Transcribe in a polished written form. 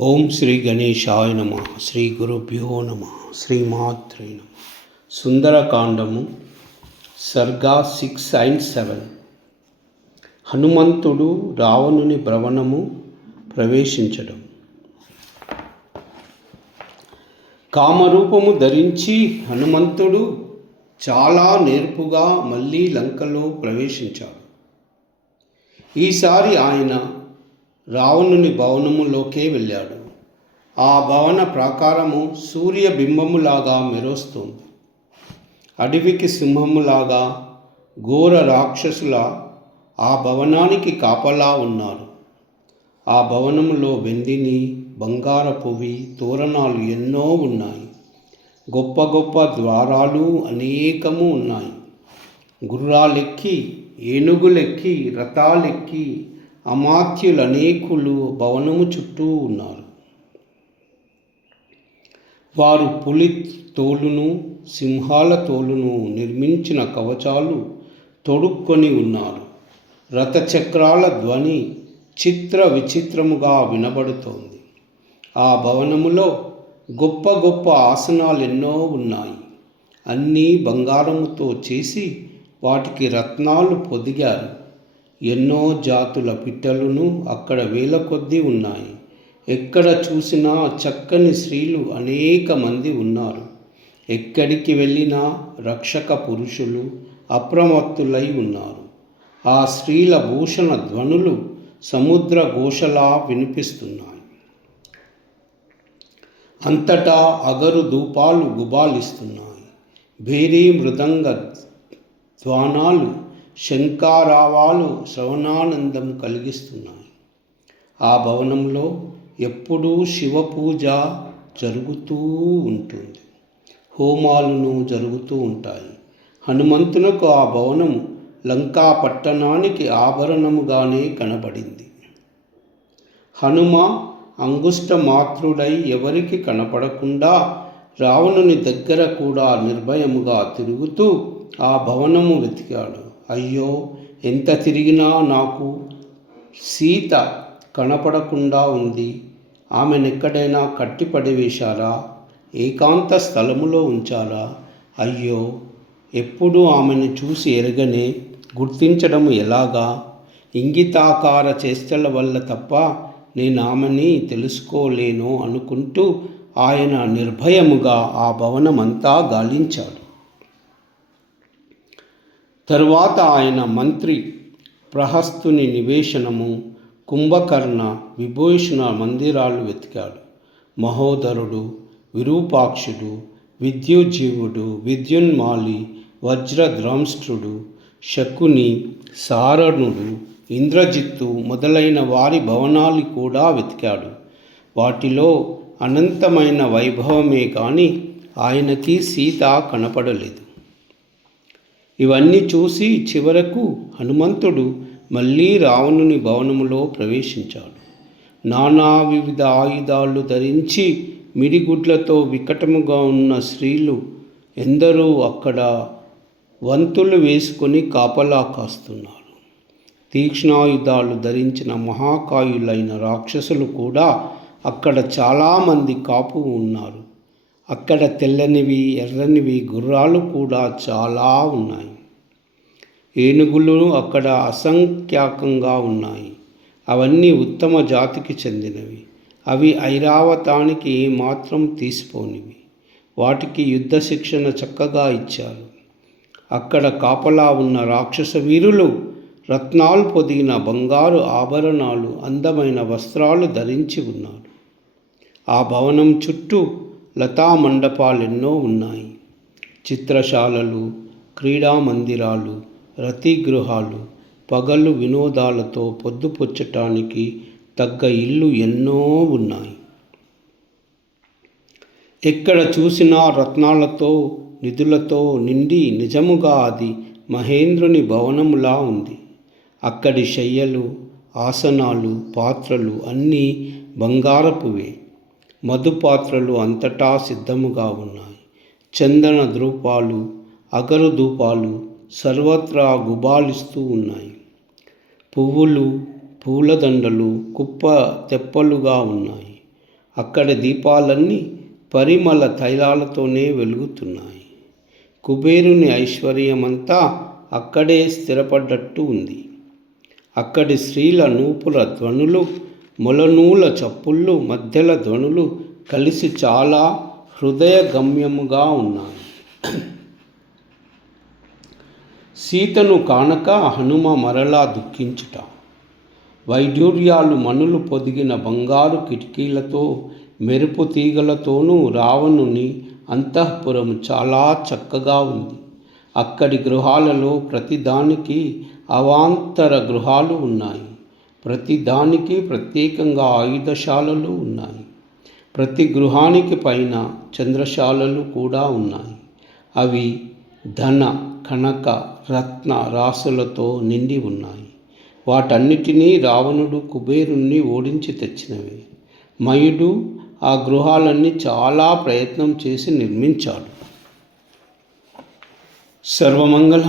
ఓం శ్రీ గణేశాయ నమః. శ్రీ గురుభ్యో నమః. శ్రీమాత్రే నమః. సుందరకాండము సర్గా 6 and 7. హనుమంతుడు రావణుని భవనము ప్రవేశించడం. కామరూపము ధరించి హనుమంతుడు చాలా నేర్పుగా మళ్ళీ లంకలో ప్రవేశించాడు. ఈసారి ఆయన రావణుని భవనములోకే వెళ్ళాడు. ఆ భవన ప్రాకారము సూర్యబింబములాగా మెరుస్తుంది. అడవికి సింహములాగా ఘోర రాక్షసుల ఆ భవనానికి కాపలా ఉన్నారు. ఆ భవనములో వెండిని బంగారపువి తోరణాలు ఎన్నో ఉన్నాయి. గొప్ప గొప్ప ద్వారాలు అనేకము ఉన్నాయి. గుర్రాలెక్కి ఏనుగులెక్కి రథాలెక్కి అమాత్యులు అనేకులు భవనము చుట్టూ ఉన్నారు. వారు పులి తోలును సింహాల తోలును నిర్మించిన కవచాలు తొడుక్కొని ఉన్నారు. రథచక్రాల ధ్వని చిత్ర విచిత్రముగా వినబడుతోంది. ఆ భవనములో గొప్ప గొప్ప ఆసనాలు ఎన్నో ఉన్నాయి. అన్నీ బంగారముతో చేసి వాటికి రత్నాలు పొదిగారు. ఎన్నో జాతుల పిట్టలును అక్కడ వేల కొద్దీ ఉన్నాయి. ఎక్కడ చూసినా చక్కని స్త్రీలు అనేక మంది ఉన్నారు. ఎక్కడికి వెళ్ళినా రక్షక పురుషులు అప్రమత్తులై ఉన్నారు. ఆ స్త్రీల భూషణ ధ్వనులు సముద్ర ఘోషలా వినిపిస్తున్నాయి. అంతటా అగరు ధూపాలు గుబాలిస్తున్నాయి. భేరీ మృదంగ ధ్వానాలు శంఖారావాలు శ్రవణానందం కలిగిస్తున్నాయి. ఆ భవనంలో ఎప్పుడూ శివ పూజ జరుగుతూ ఉంటుంది. హోమాలను జరుగుతూ ఉంటాయి. హనుమంతునకు ఆ భవనం లంకా పట్టణానికి ఆభరణముగానే కనబడింది. హనుమ అంగుష్ట మాత్రుడై ఎవరికి కనపడకుండా రావణుని దగ్గర కూడా నిర్భయముగా తిరుగుతూ ఆ భవనము వెతికాడు. అయ్యో, ఎంత తిరిగినా నాకు సీత కనపడకుండా ఉంది. ఆమెనెక్కడైనా కట్టిపడివేశారా? ఏకాంత స్థలములో ఉంచారా? అయ్యో, ఎప్పుడు ఆమెను చూసి ఎరగనే గుర్తించడం ఎలాగా? ఇంగితాకార చేష్టల వల్ల తప్ప నేను ఆమెని తెలుసుకోలేను అనుకుంటూ ఆయన నిర్భయముగా ఆ భవనమంతా గాలించాడు. తరువాత ఆయన మంత్రి ప్రహస్తుని నివేశనము, కుంభకర్ణ విభూషణ మందిరాలు వెతికాడు. మహోదరుడు, విరూపాక్షుడు, విద్యుజ్జీవుడు, విద్యున్మాలి, వజ్రద్రంష్ట్రుడు, శకుని, సారణుడు, ఇంద్రజిత్తు మొదలైన వారి భవనాలు కూడా వెతికాడు. వాటిలో అనంతమైన వైభవమే కానీ ఆయనకి సీత కనపడలేదు. ఇవన్నీ చూసి చివరకు హనుమంతుడు మళ్ళీ రావణుని భవనములో ప్రవేశించాడు. నానా వివిధ ఆయుధాలు ధరించి మిడిగుడ్లతో వికటముగా ఉన్న స్త్రీలు ఎందరో అక్కడ వంతులు వేసుకొని కాపలా కాస్తున్నారు. తీక్ష్ణాయుధాలు ధరించిన మహాకాయులైన రాక్షసులు కూడా అక్కడ చాలామంది కాపు ఉన్నారు. అక్కడ తెల్లనివి ఎర్రనివి గుర్రాలు కూడా చాలా ఉన్నాయి. ఏనుగులు అక్కడ అసంఖ్యాకంగా ఉన్నాయి. అవన్నీ ఉత్తమ జాతికి చెందినవి. అవి ఐరావతానికి మాత్రం తీసిపోనివి. వాటికి యుద్ధ శిక్షణ చక్కగా ఇచ్చారు. అక్కడ కాపలా ఉన్న రాక్షస వీరులు రత్నాలు పొదిగిన బంగారు ఆభరణాలు అందమైన వస్త్రాలు ధరించి ఉన్నారు. ఆ భవనం చుట్టూ లతా మండపాలెన్నో ఉన్నాయి. చిత్రశాలలు, క్రీడా మందిరాలు, రతిగృహాలు, పగలు వినోదాలతో పొద్దుపుచ్చటానికి తగ్గ ఇల్లు ఎన్నో ఉన్నాయి. ఎక్కడ చూసినా రత్నాలతో నిధులతో నిండి నిజముగా అది మహేంద్రుని భవనములా ఉంది. అక్కడి శయ్యలు, ఆసనాలు, పాత్రలు అన్నీ బంగారపువే. మధుపాత్రలు అంతటా సిద్ధముగా ఉన్నాయి. చందన ధూపాలు, అగరు ధూపాలు సర్వత్రా గుబాలిస్తూ ఉన్నాయి. పువ్వులు, పూలదండలు కుప్ప తెప్పలుగా ఉన్నాయి. అక్కడి దీపాలన్నీ పరిమళ తైలాలతోనే వెలుగుతున్నాయి. కుబేరుని ఐశ్వర్యమంతా అక్కడే స్థిరపడ్డట్టు ఉంది. అక్కడి స్త్రీల నూపుల ధ్వనులు, మొలనూల చప్పుళ్ళు, మధ్యల ధ్వనులు కలిసి చాలా హృదయగమ్యముగా ఉన్నాయి. సీతను కానక హనుమ మరలా దుఃఖించుట. వైఢూర్యాలు మణులు పొదిగిన బంగారు కిటికీలతో, మెరుపు తీగలతోనూ రావణుని అంతఃపురము చాలా చక్కగా ఉంది. అక్కడి గృహాలలో ప్రతిదానికి అవాంతర గృహాలు ఉన్నాయి. ప్రతిదానికి ప్రత్యేకంగా ఆయుధశాలలు ఉన్నాయి. ప్రతి గృహానికి పైన చంద్రశాలలు కూడా ఉన్నాయి. అవి ధన, కనక, రత్న రాసులతో నిండి ఉన్నాయి. వాటన్నిటినీ రావణుడు కుబేరుణ్ణి ఓడించి తెచ్చినవే. మయుడు ఆ గృహాలన్నీ చాలా ప్రయత్నం చేసి నిర్మించాడు. సర్వమంగళ